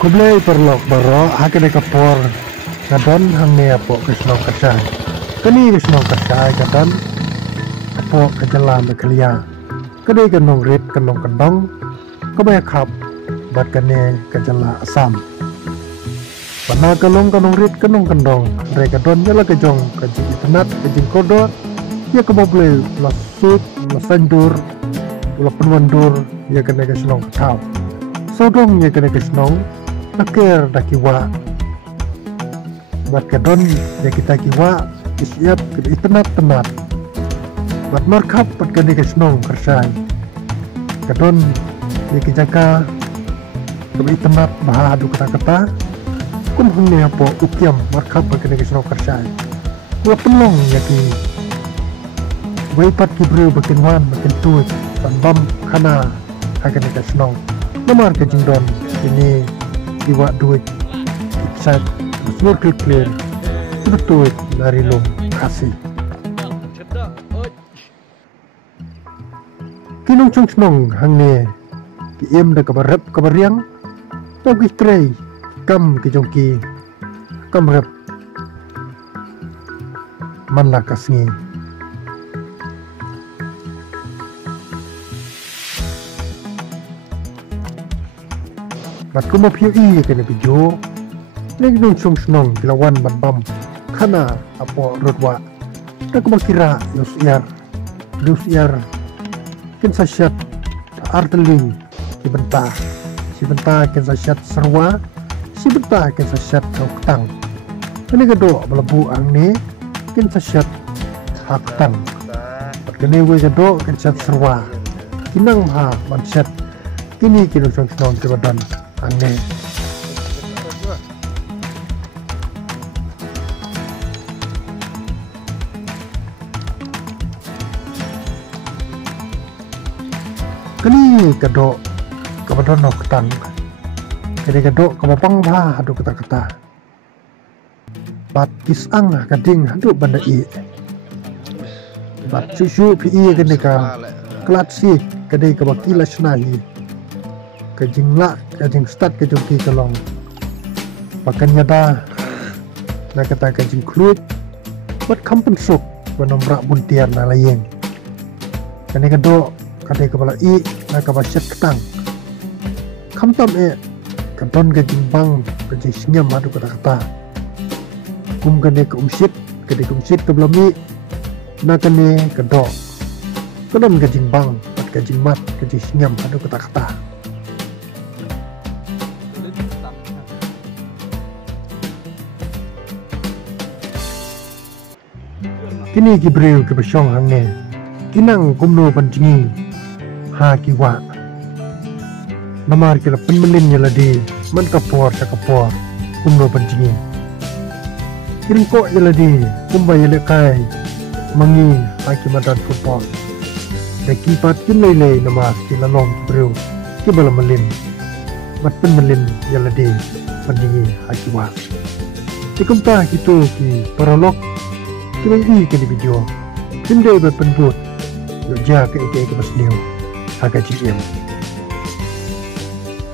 Kublai perlok baro hakene kapor kadon hamne apo kesno kasai. Kani kesno kasai kadon apo kejalan bekelia. Kani kenong rip kenong kendong kebaya kap bat kane kejala asam. Pana kenong rip kenong kendong re kadon jala kejong kejing internet kejing kodot ya kemoble la sut la sandur la penwandur ya kene kesno katau. Sodong ya kene kesno akhir dah kiwa buat kadon ya kita kiwa isiap ke tenat buat markap buat kene kesnong kersai kadon ya kijaka ke tenat bah adu kata-kata kun hunne apo ukiam markap buat kene kesnong kersai kula penong ya ki waipat kibreu bakin wan bakin tuit ban bam kana hakene kesnong nomor kejingdon ini iwa duit iksan semua clear betul dari lom kasih kinong chung snong hangne ki em da kabarap kabariang togi trei kam ki jongki kam rap manna kasngi bat ko mapiyo kene video leg nung chung snong bilawan bam kana apo rodwa tak makira yus iar ken sasyat arteling si benta ken sasyat serwa si benta ken sasyat tang ini gado melebu angne ken sasyat haktang kene we gado ken sasyat serwa kinang ha mansyat kini kinung chung snong kebadan aneh kini kedok kebadan nok tang kini kedok kebapang bah adu kata-kata bat kisang kading adu banda i bat susu pi kini ka klatsi kini kebakila senahi kejingla kejing start kejungki kelong pakan nyada na kata kejing klut buat kampen sok benombrak buntiar na layeng kani kado kade kepala i na kabasyat ketang kamtam kanton kejing bang kejing senyam adu kata-kata kum kade ke umsit ke belami na kane kado kedom kejing bang buat kejing mat kejing senyam adu kata-kata kini kibreu ke besyong hangne kinang kumno pancingi ha kiwa namar kila penmelin nyeladi man kapor sakapor kumno pancingi kiring kok nyeladi kumba yelekai mangi hakimadan football deki pat kinlele namar kila long kibreu kibala melin mat penmelin nyeladi pancingi hakiwa ikumta kitu ki paralog kita ini ke video, sendiri berpenbut, kerja ke masniu, agak cium.